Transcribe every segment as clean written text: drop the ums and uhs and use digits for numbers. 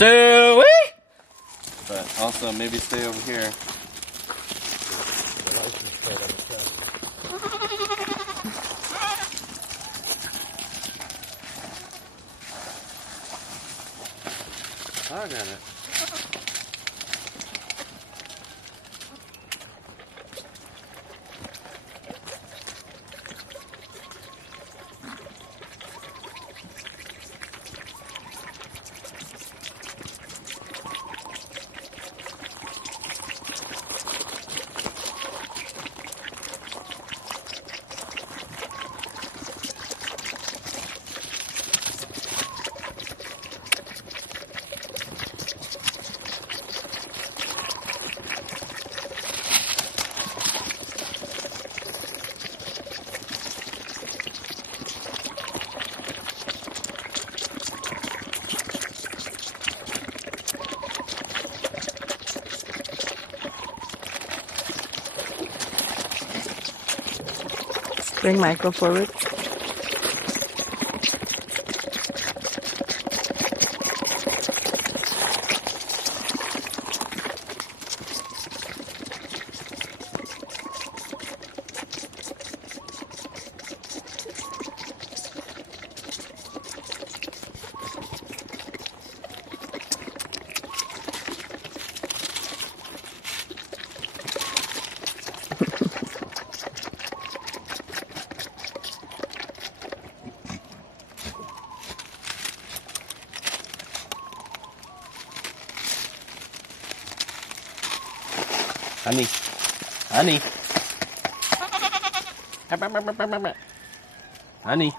Suey! But also maybe stay over here. I got it. Bring Michael forward. Honey. Honey. Honey.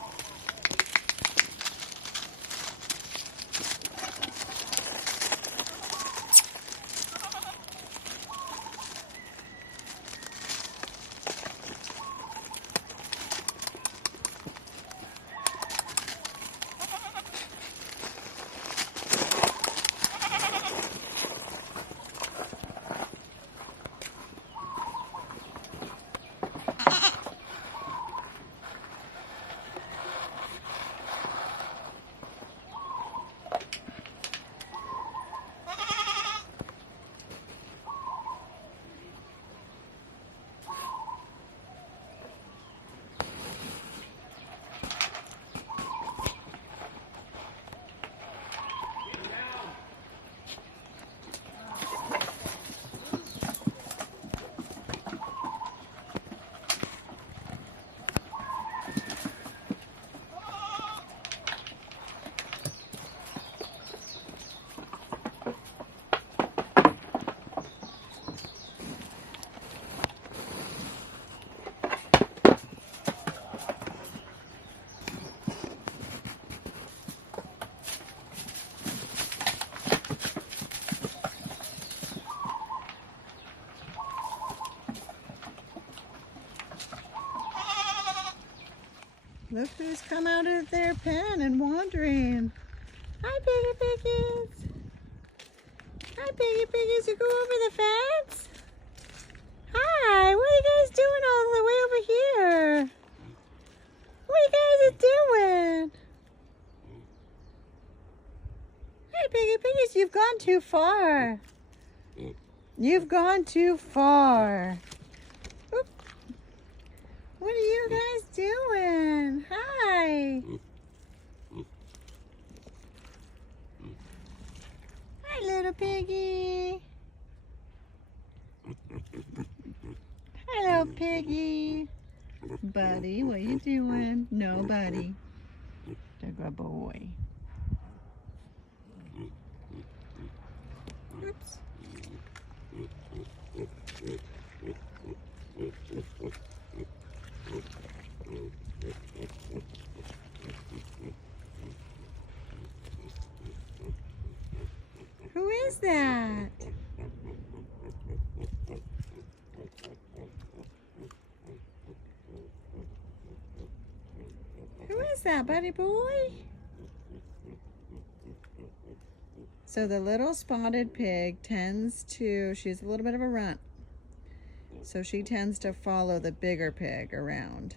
Look who's come out of their pen and wandering. Hi, Piggy Piggies. Hi, Piggy Piggies. You go over the fence? Hi, what are you guys doing all the way over here? What are you guys doing? Hey, Piggy Piggies, you've gone too far. You've gone too far. Oop. What are you guys doing? Hi. Hi, little piggy. Hello, piggy. Buddy, what you doing? No, buddy. They're good boy. Oops. Who is that? Who is that, buddy boy? So the little spotted pig tends to, she's a little bit of a runt. So she tends to follow the bigger pig around.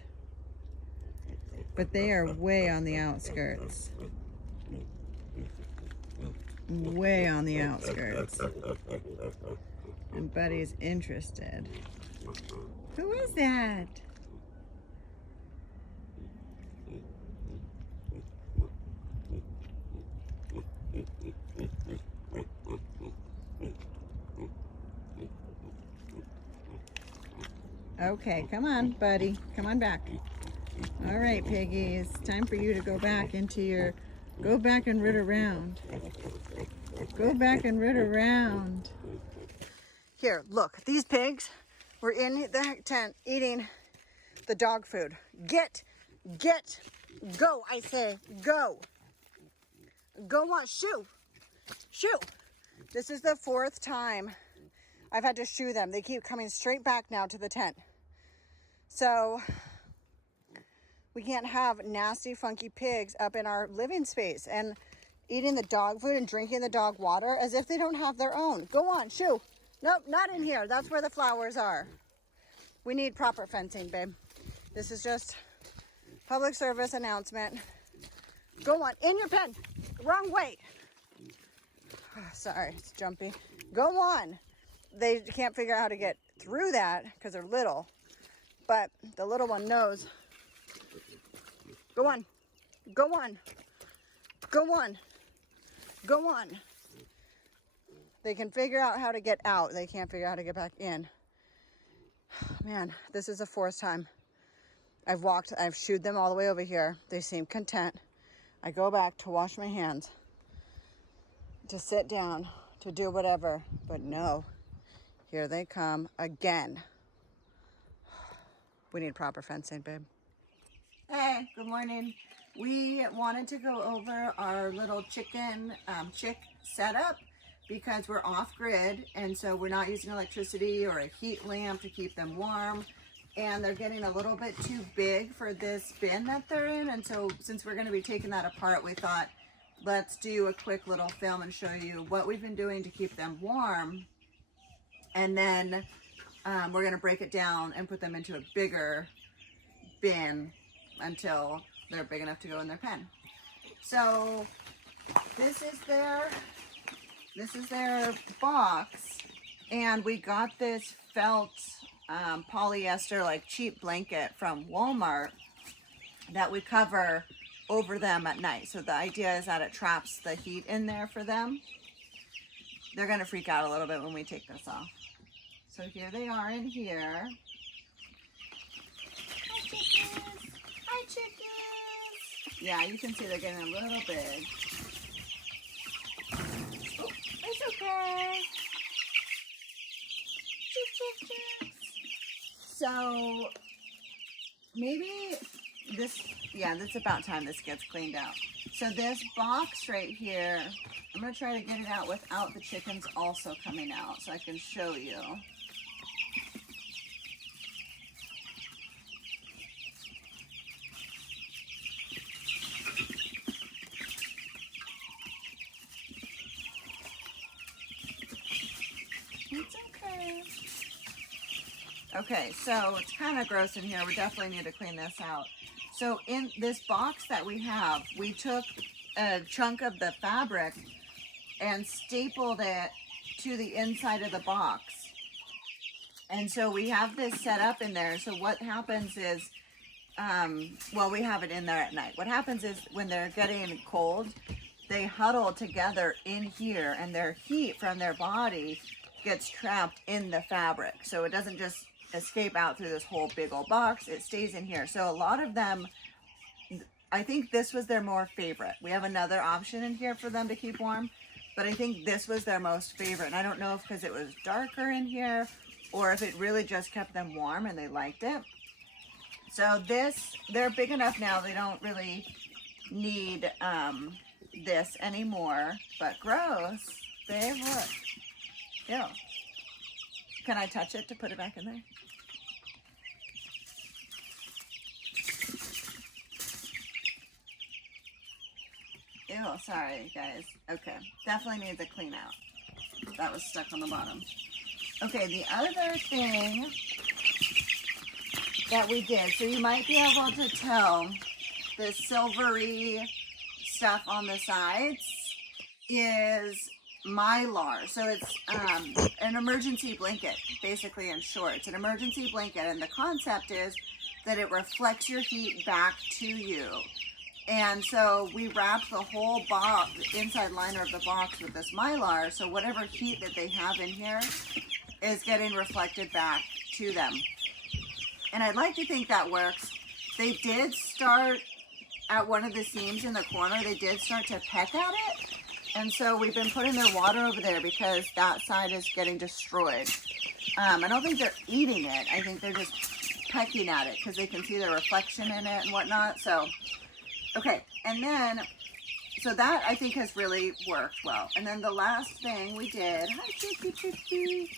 But they are way on the outskirts. way on the outskirts. And Buddy's interested. Who is that? Okay, come on, Buddy. Come on back. All right, piggies. Time for you to go back into your... Go back and root around. Go back and root around. Here, look. These pigs were in the tent eating the dog food. Get, go, I say, go. Go on, shoo. Shoo. This is the 4th time I've had to shoo them. They keep coming straight back now to the tent. So we can't have nasty, funky pigs up in our living space and eating the dog food and drinking the dog water as if they don't have their own. Go on, shoo. Nope, not in here. That's where the flowers are. We need proper fencing, babe. This is just public service announcement. Go on, in your pen. Wrong way. Oh, sorry, it's jumpy. Go on. They can't figure out how to get through that because they're little. But the little one knows. Go on. Go on. Go on. Go on. They can figure out how to get out. They can't figure out how to get back in. Man, this is the 4th time. I've shooed them all the way over here. They seem content. I go back to wash my hands, to sit down, to do whatever. But no, here they come again. We need proper fencing, babe. Hey, good morning. We wanted to go over our little chick setup because we're off grid, and so we're not using electricity or a heat lamp to keep them warm, and they're getting a little bit too big for this bin that they're in. And so since we're going to be taking that apart, we thought let's do a quick little film and show you what we've been doing to keep them warm, and then we're going to break it down and put them into a bigger bin until they're big enough to go in their pen. So this is their box, and we got this felt polyester like cheap blanket from Walmart that we cover over them at night. So the idea is that it traps the heat in there for them. They're gonna freak out a little bit when we take this off. So here they are in here. Hi chickens! Hi chickens! Yeah, you can see they're getting a little big. Oh, it's okay. So maybe it's about time this gets cleaned out. So this box right here, I'm gonna try to get it out without the chickens also coming out so I can show you. It's okay. Okay, so it's kind of gross in here. We definitely need to clean this out. So in this box that we have, we took a chunk of the fabric and stapled it to the inside of the box. And so we have this set up in there. So what happens is, we have it in there at night. What happens is when they're getting cold, they huddle together in here, and their heat from their body gets trapped in the fabric. So it doesn't just escape out through this whole big old box. It stays in here. So a lot of them, I think this was their more favorite. We have another option in here for them to keep warm, but I think this was their most favorite. And I don't know if because it was darker in here or if it really just kept them warm and they liked it. So they're big enough now. They don't really need this anymore, but gross. Babe, look. Ew. Can I touch it to put it back in there? Ew, sorry guys. Okay, definitely needs a clean out. That was stuck on the bottom. Okay, the other thing that we did, so you might be able to tell the silvery stuff on the sides. is Mylar. So it's an emergency blanket, basically, in short. It's an emergency blanket, and the concept is that it reflects your heat back to you. And so we wrap the whole box, the inside liner of the box, with this Mylar, so whatever heat that they have in here is getting reflected back to them. And I'd like to think that works. They did start at one of the seams in the corner, they did start to peck at it. And so we've been putting their water over there because that side is getting destroyed. I don't think they're eating it. I think they're just pecking at it because they can see the reflection in it and whatnot. So, okay. And then, so that I think has really worked well. And then the last thing we did, hi Chicky Chicky.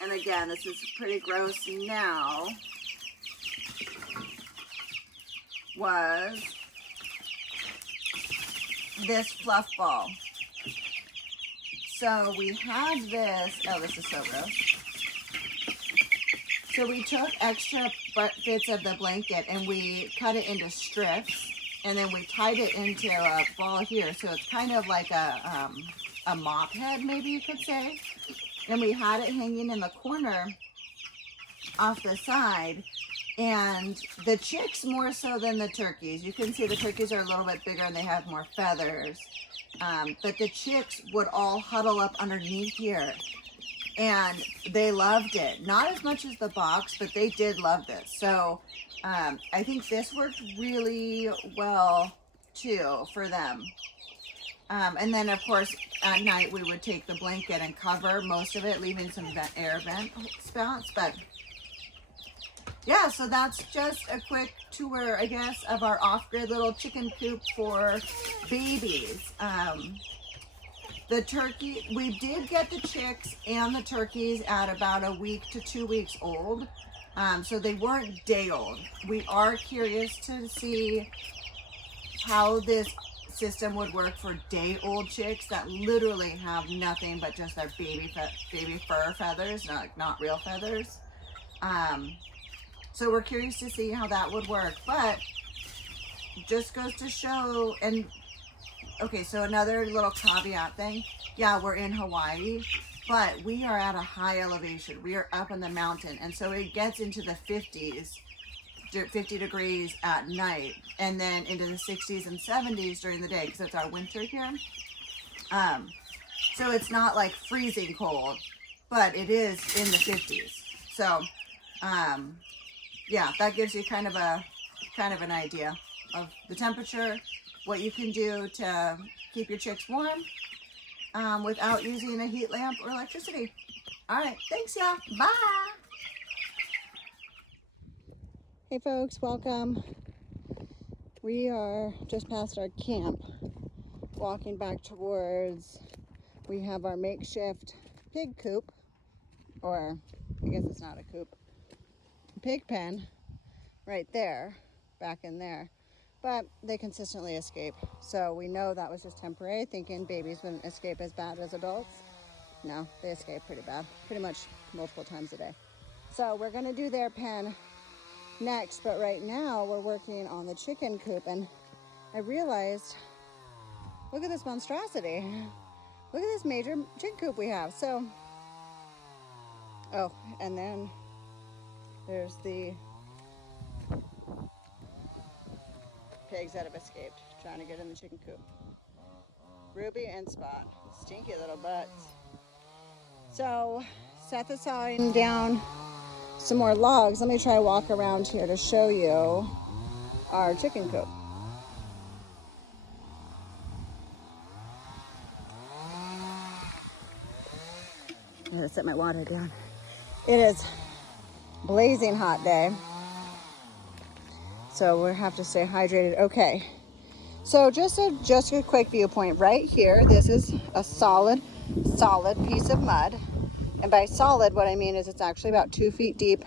And again, this is pretty gross now, was this fluff ball. So we had this, oh, this is so gross. So we took extra bits of the blanket and we cut it into strips, and then we tied it into a ball here. So it's kind of like a mop head, maybe you could say. And we had it hanging in the corner off the side. And the chicks more so than the turkeys. You can see the turkeys are a little bit bigger and they have more feathers. But the chicks would all huddle up underneath here. And they loved it. Not as much as the box, but they did love this. So I think this worked really well too for them. And then of course at night we would take the blanket and cover most of it, leaving some air vent spouts. But yeah, so that's just a quick tour, I guess, of our off-grid little chicken coop for babies. The turkey, we did get the chicks and the turkeys at about a week to 2 weeks old. So they weren't day old. We are curious to see how this system would work for day old chicks that literally have nothing but just their baby fur feathers, not real feathers. So we're curious to see how that would work, but just goes to show. And okay, so another little caveat thing. Yeah, we're in Hawaii, but we are at a high elevation. We are up in the mountain, and so it gets into the 50s, 50 degrees at night, and then into the 60s and 70s during the day, because it's our winter here. So it's not like freezing cold, but it is in the 50s. So yeah, that gives you kind of an idea of the temperature, what you can do to keep your chicks warm without using a heat lamp or electricity. All right, thanks y'all. Bye. Hey folks, welcome. We are just past our camp, walking back towards, we have our makeshift pig coop, or I guess it's not a coop, pig pen right there, back in there, but they consistently escape. So we know that was just temporary, thinking babies wouldn't escape as bad as adults. No, they escape pretty bad, pretty much multiple times a day. So we're gonna do their pen next, but right now we're working on the chicken coop, and I realized, look at this monstrosity. Look at this major chicken coop we have. So, oh, and then there's the pigs that have escaped, trying to get in the chicken coop. Ruby and Spot, stinky little butts. So, Seth is sawing down some more logs. Let me try to walk around here to show you our chicken coop. I gotta set my water down. It is blazing hot day, so we'll have to stay hydrated. Okay, so just a quick viewpoint right here. This is a solid piece of mud, and by solid what I mean is it's actually about 2 feet deep,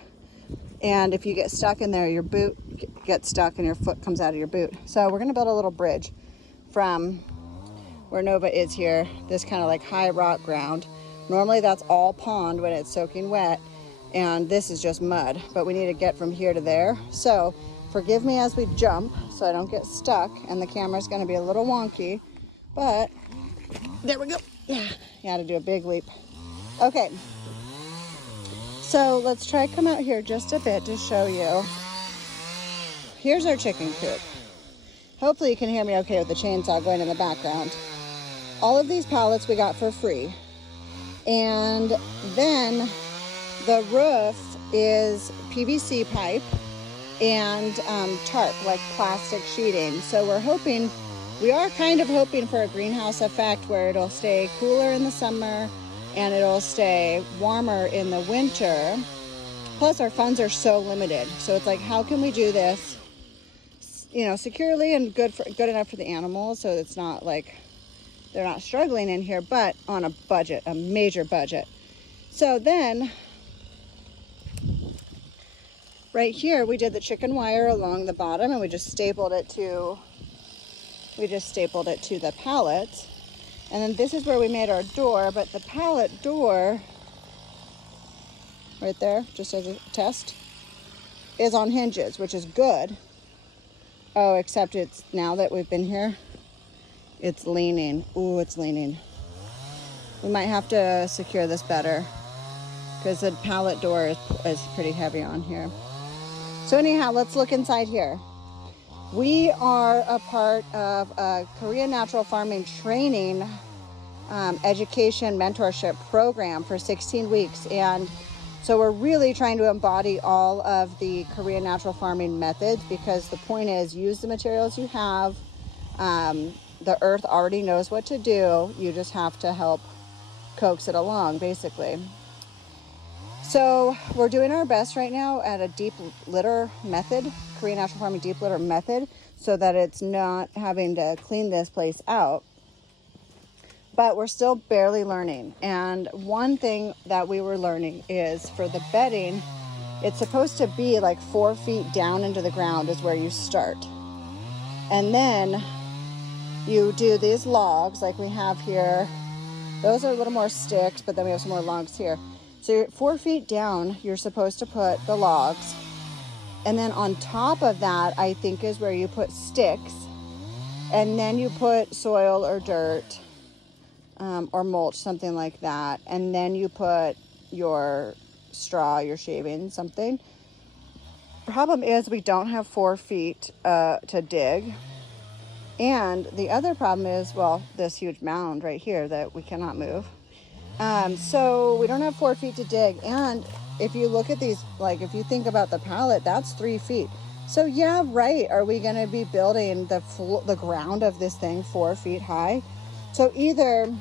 and if you get stuck in there, your boot gets stuck and your foot comes out of your boot. So we're gonna build a little bridge from where Nova is here, this kind of like high rock ground. Normally that's all pond when it's soaking wet, and this is just mud, but we need to get from here to there. So forgive me as we jump so I don't get stuck, and the camera's gonna be a little wonky, but There we go. Yeah, you had to do a big leap. Okay. So let's try come out here just a bit to show you. Here's our chicken coop. Hopefully you can hear me okay with the chainsaw going in the background. All of these pallets we got for free. And then the roof is PVC pipe and tarp, like plastic sheeting. So we are kind of hoping for a greenhouse effect where it'll stay cooler in the summer and it'll stay warmer in the winter. Plus our funds are so limited. So it's like, how can we do this, securely and good enough for the animals, so it's not like they're not struggling in here, but on a budget, a major budget. So then right here, we did the chicken wire along the bottom and we just stapled it to the pallet. And then this is where we made our door, but the pallet door, right there, just as a test, is on hinges, which is good. Oh, except it's, now that we've been here, it's leaning. Ooh, it's leaning. We might have to secure this better because the pallet door is pretty heavy on here. So anyhow, let's look inside here. We are a part of a Korean natural farming training education mentorship program for 16 weeks. And so we're really trying to embody all of the Korean natural farming methods, because the point is, use the materials you have. The earth already knows what to do. You just have to help coax it along, basically. So we're doing our best right now at a deep litter method, Korean natural farming deep litter method, so that it's not having to clean this place out. But we're still barely learning. And one thing that we were learning is for the bedding, it's supposed to be like 4 feet down into the ground is where you start. And then you do these logs like we have here. Those are a little more sticks, but then we have some more logs here. So you're 4 feet down, you're supposed to put the logs. And then on top of that, I think, is where you put sticks. And then you put soil or dirt or mulch, something like that. And then you put your straw, your shaving, something. Problem is, we don't have 4 feet to dig. And the other problem is, well, this huge mound right here that we cannot move. So we don't have 4 feet to dig. And if you look at these, like if you think about the pallet, that's 3 feet. So yeah, right. Are we going to be building the ground of this thing 4 feet high? So either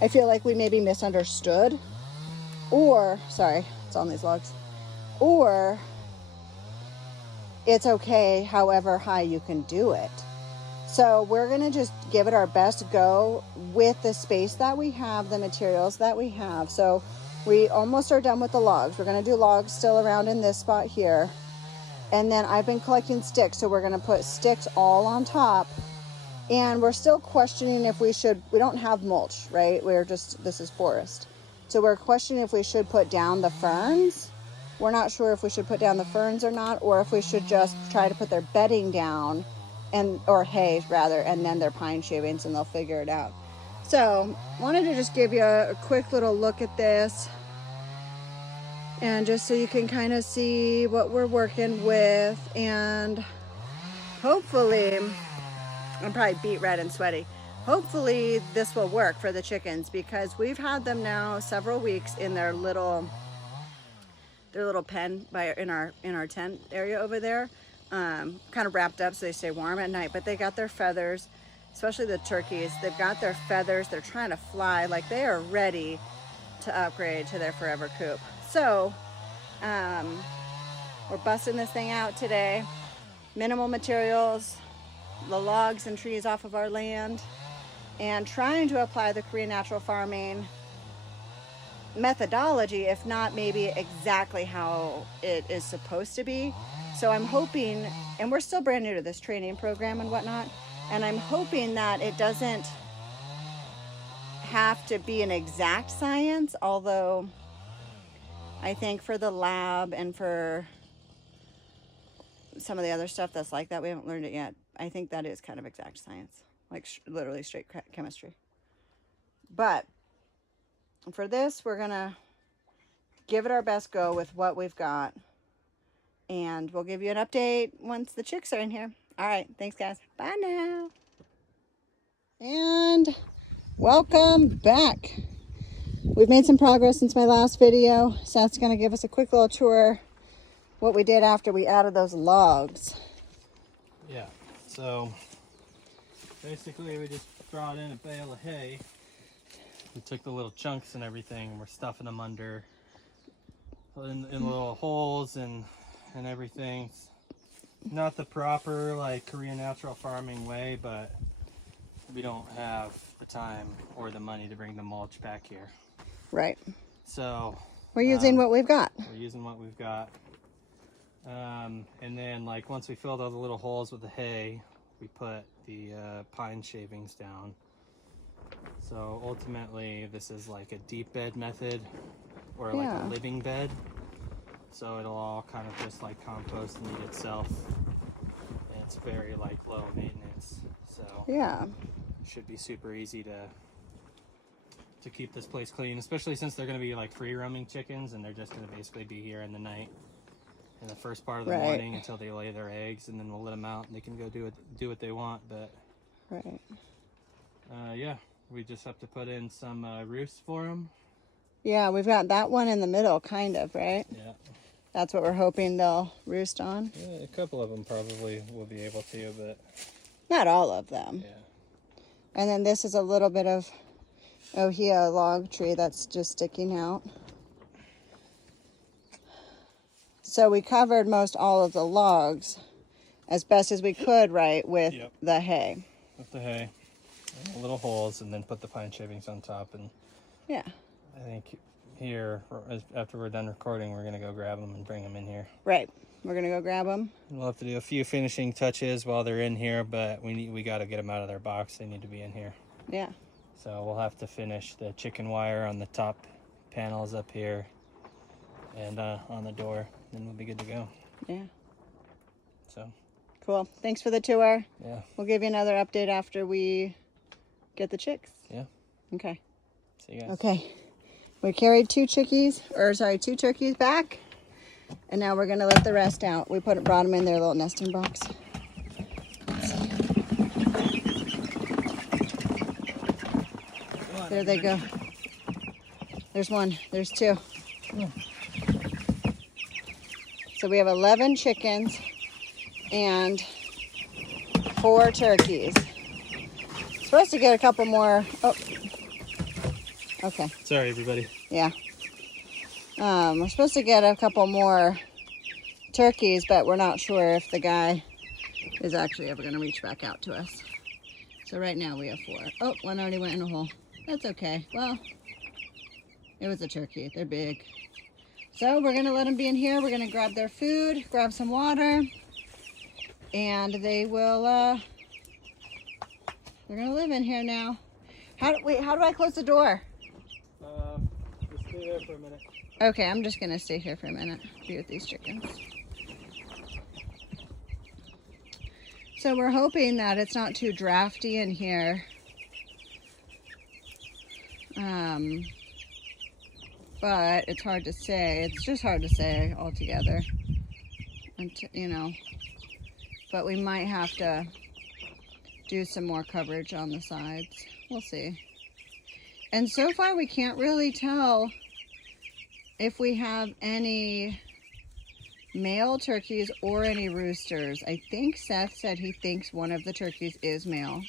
I feel like we maybe misunderstood, or, sorry, it's on these logs, or it's okay however high you can do it. So we're going to just give it our best go with the space that we have, the materials that we have. So we almost are done with the logs. We're going to do logs still around in this spot here. And then I've been collecting sticks, so we're going to put sticks all on top. And we're still questioning if we don't have mulch, right? This is forest. So we're questioning if we should put down the ferns. We're not sure if we should put down the ferns or not, or if we should just try to put their bedding down, or hay rather, and then their pine shavings, and they'll figure it out. So wanted to just give you a quick little look at this, and just so you can kind of see what we're working with. And hopefully, I'm probably beet red and sweaty. Hopefully this will work for the chickens, because we've had them now several weeks in their little pen in our tent area over there, kind of wrapped up so they stay warm at night. But they got their feathers, especially the turkeys. They've got their feathers. They're trying to fly. Like, they are ready to upgrade to their forever coop. So we're busting this thing out today. Minimal materials, the logs and trees off of our land, and trying to apply the Korean natural farming methodology, if not maybe exactly how it is supposed to be. So I'm hoping, and we're still brand new to this training program and whatnot, and I'm hoping that it doesn't have to be an exact science, although I think for the lab and for some of the other stuff that's like that, we haven't learned it yet. I think that is kind of exact science. like literally straight chemistry. But for this, we're gonna give it our best go with what we've got, and we'll give you an update once the chicks are in here. All right, thanks guys. Bye now. And welcome back. We've made some progress since my last video. Seth's gonna give us a quick little tour what we did after we added those logs. Yeah, so basically we just brought in a bale of hay. We took the little chunks and everything, and we're stuffing them under in little holes and everything. It's not the proper like Korean natural farming way, but we don't have the time or the money to bring the mulch back here. Right. So we're using what we've got. We're using what we've got. And then like once we filled all the little holes with the hay, we put the pine shavings down. So ultimately this is like a deep bed method, or like a living bed. So it'll all kind of just like compost and eat itself. And it's very like low maintenance. So yeah, it should be super easy to keep this place clean, especially since they're going to be like free roaming chickens, and they're just going to basically be here in the night, in the first part of the morning until they lay their eggs, and then we'll let them out and they can go do what they want. But yeah, we just have to put in some roosts for them. Yeah, we've got that one in the middle, kind of, right? Yeah. That's what we're hoping they'll roost on. Yeah, a couple of them probably will be able to, but not all of them. Yeah. And then this is a little bit of ohia log tree that's just sticking out. So we covered most all of the logs as best as we could, right, with the hay. With the hay, and the little holes, and then put the pine shavings on top. And yeah, I think here, after we're done recording, we're gonna go grab them and bring them in here. Right, we're gonna go grab them. We'll have to do a few finishing touches while they're in here, but we got to get them out of their box. They need to be in here. Yeah. So we'll have to finish the chicken wire on the top panels up here and on the door, and we'll be good to go. Yeah. So. Cool. Thanks for the tour. Yeah. We'll give you another update after we get the chicks. Yeah. Okay. See you guys. Okay. We carried two turkeys back, and now we're gonna let the rest out. We brought them in their little nesting box. There they go. There's one. There's two. So we have 11 chickens and 4 turkeys. Supposed to get a couple more. Oh. Okay. Sorry, everybody. Yeah. We're supposed to get a couple more turkeys, but we're not sure if the guy is actually ever going to reach back out to us. So right now we have 4. Oh, one already went in a hole. That's okay. Well, it was a turkey. They're big. So we're going to let them be in here. We're going to grab their food, grab some water, and they will, they're going to live in here now. How do I close the door? Just stay there for a minute. Okay, I'm just going to stay here for a minute, be with these chickens. So we're hoping that it's not too drafty in here. But it's hard to say. It's just hard to say altogether. And you know, but we might have to do some more coverage on the sides. We'll see. And so far we can't really tell if we have any male turkeys or any roosters. I think Seth said he thinks one of the turkeys is male.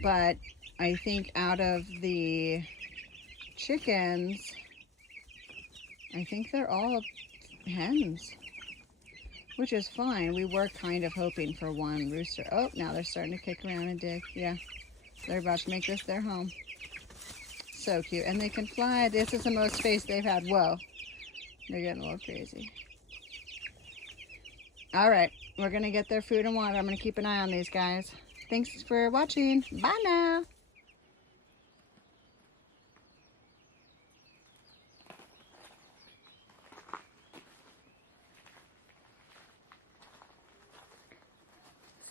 But I think out of the chickens, I think they're all hens, which is fine. We were kind of hoping for one rooster. Oh, now they're starting to kick around and dig. Yeah, they're about to make this their home. So cute. And they can fly. This is the most space they've had. Whoa, they're getting a little crazy. All right, we're gonna get their food and water. I'm gonna keep an eye on these guys. Thanks for watching. Bye now.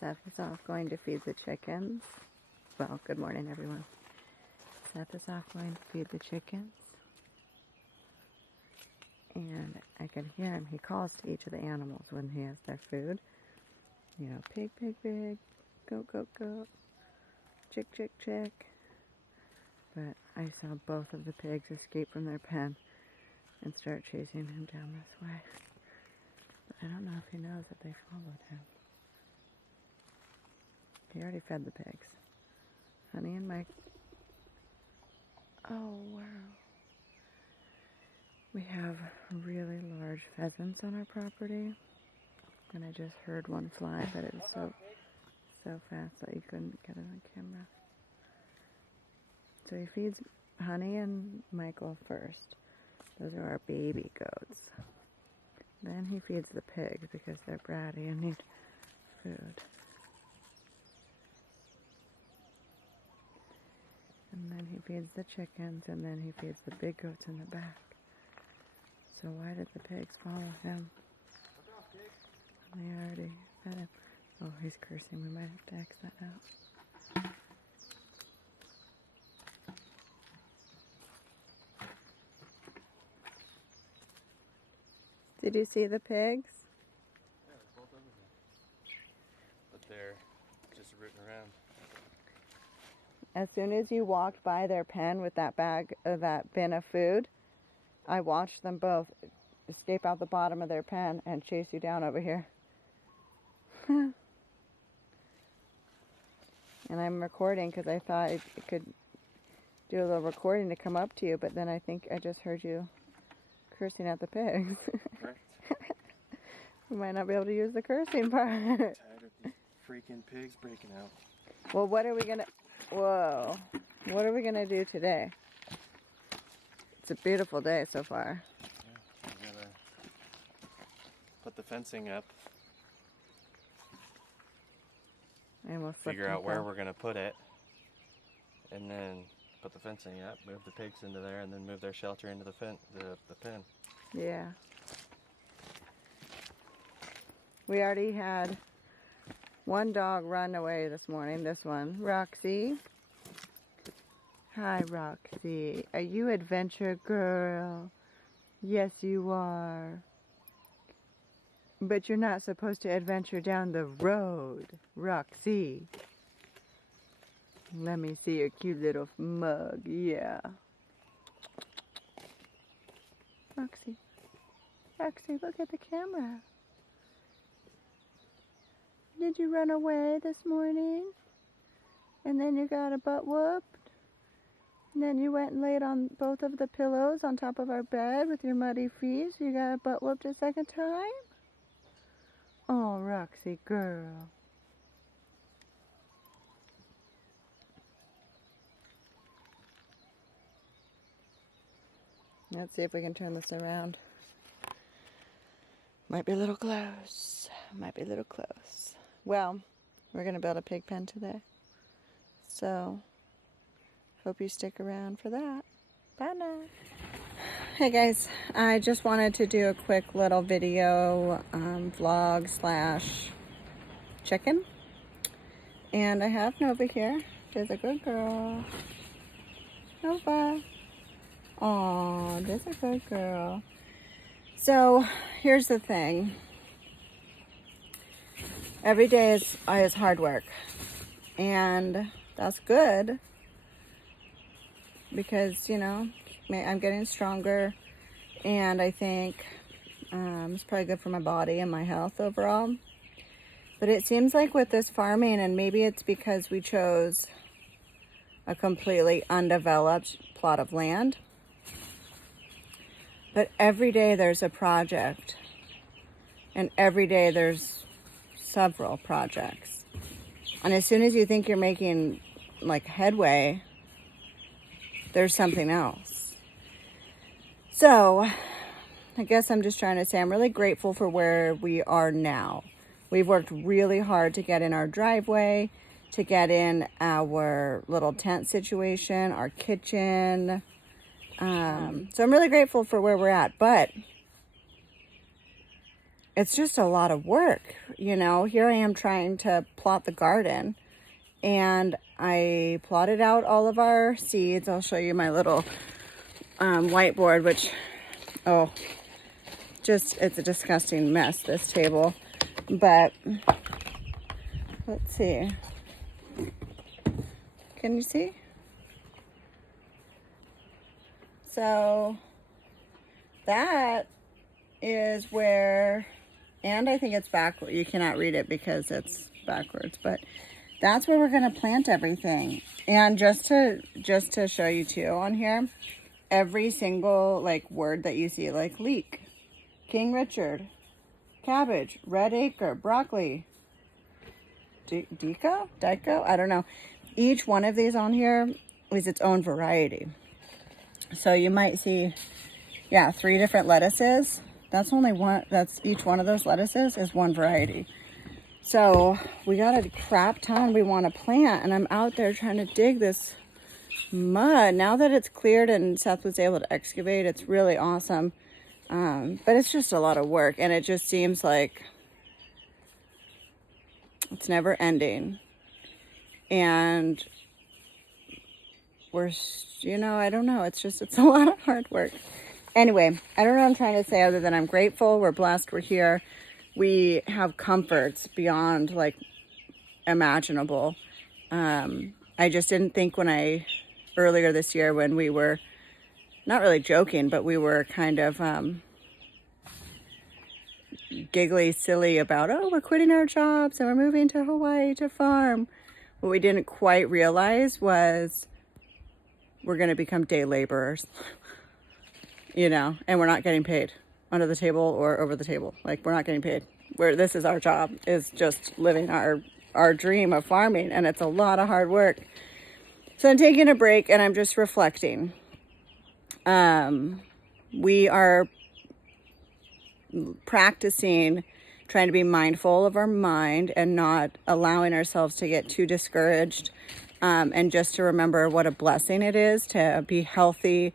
Seth is off going to feed the chickens. Well, good morning, everyone. Seth is off going to feed the chickens. And I can hear him. He calls to each of the animals when he has their food. You know, pig, pig, pig. Go, go, go. Chick, chick, chick. But I saw both of the pigs escape from their pen and start chasing him down this way. But I don't know if he knows that they followed him. He already fed the pigs. Honey and Mike. Oh, wow. We have really large pheasants on our property. And I just heard one fly, but it was so fast that you couldn't get it on camera. So he feeds Honey and Michael first. Those are our baby goats. Then he feeds the pigs because they're bratty and need food. And then he feeds the chickens, and then he feeds the big goats in the back. So why did the pigs follow him? They already fed him. Oh, he's cursing. We might have to X that out. Did you see the pigs? Yeah, there's both of them. But they're just rooting around. As soon as you walked by their pen with that bag, that bin of food, I watched them both escape out the bottom of their pen and chase you down over here. And I'm recording because I thought I could do a little recording to come up to you, but then I think I just heard you cursing at the pigs. Correct. We might not be able to use the cursing part. I'm tired of these freaking pigs breaking out. Well, what are we gonna... Whoa. What are we gonna do today? It's a beautiful day so far. Yeah, we gotta put the fencing up. And we'll Figure out where we're gonna put it. And then put the fencing up, move the pigs into there, and then move their shelter into the pen. Yeah. We already had one dog run away this morning. This one, Roxy. Hi, Roxy. Are you adventure girl? Yes, you are. But you're not supposed to adventure down the road, Roxy. Let me see your cute little mug. Yeah. Roxy. Roxy, look at the camera. Did you run away this morning? And then you got a butt whooped? And then you went and laid on both of the pillows on top of our bed with your muddy feet, so you got a butt whooped a second time? Oh, Roxy girl. Let's see if we can turn this around. Might be a little close. Might be a little close. Well, we're going to build a pig pen today. So, hope you stick around for that. Bye now. Hey guys, I just wanted to do a quick little video vlog / chicken. And I have Nova here. She's a good girl. Nova. Aw, that's a good girl. So, here's the thing. Every day is hard work. And that's good. Because, you know, I'm getting stronger. And I think it's probably good for my body and my health overall. But it seems like with this farming, and maybe it's because we chose a completely undeveloped plot of land. But every day there's a project, and every day there's several projects. And as soon as you think you're making like headway, there's something else. So I guess I'm just trying to say I'm really grateful for where we are now. We've worked really hard to get in our driveway, to get in our little tent situation, our kitchen. So I'm really grateful for where we're at, but it's just a lot of work. You know, here I am trying to plot the garden, and I plotted out all of our seeds. I'll show you my little whiteboard, which, oh, just, it's a disgusting mess, this table. But let's see. Can you see? So that is where, and I think it's backward. You cannot read it because it's backwards, but that's where we're going to plant everything. And just to show you too on here, every single like word that you see, like leek, King Richard, cabbage, red acre, broccoli, Dico, I don't know. Each one of these on here is its own variety. So you might see, yeah, 3 different lettuces. That's only one, that's each one of those lettuces is one variety. So we got a crap ton we want to plant, and I'm out there trying to dig this mud. Now that it's cleared and Seth was able to excavate, it's really awesome. But it's just a lot of work, and it just seems like it's never ending. And we're, you know, I don't know. It's a lot of hard work. Anyway, I don't know what I'm trying to say other than I'm grateful. We're blessed. We're here. We have comforts beyond like imaginable. I just didn't think earlier this year when we were not really joking, but we were kind of giggly, silly about, oh, we're quitting our jobs and we're moving to Hawaii to farm. What we didn't quite realize was we're going to become day laborers, you know, and we're not getting paid under the table or over the table. Like, we're not getting paid. This is our job, is just living our dream of farming, and it's a lot of hard work. So I'm taking a break and I'm just reflecting. We are practicing trying to be mindful of our mind and not allowing ourselves to get too discouraged, and just to remember what a blessing it is to be healthy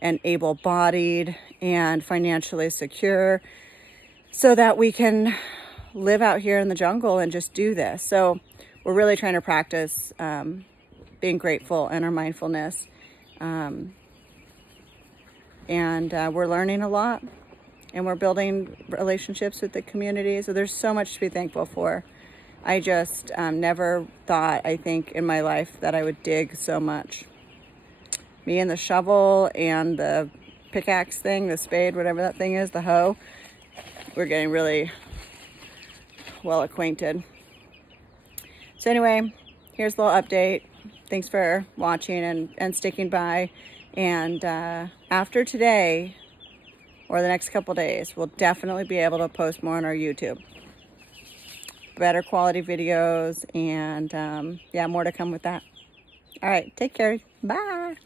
and able-bodied and financially secure so that we can live out here in the jungle and just do this. So we're really trying to practice being grateful and our mindfulness. And we're learning a lot, and we're building relationships with the community. So there's so much to be thankful for. I just never thought, I think, in my life that I would dig so much. Me and the shovel and the pickaxe thing, the spade, whatever that thing is, the hoe, we're getting really well acquainted. So anyway, here's a little update. Thanks for watching and sticking by. And after today, or the next couple days, we'll definitely be able to post more on our YouTube. Better quality videos, and yeah, more to come with that. All right, take care. Bye.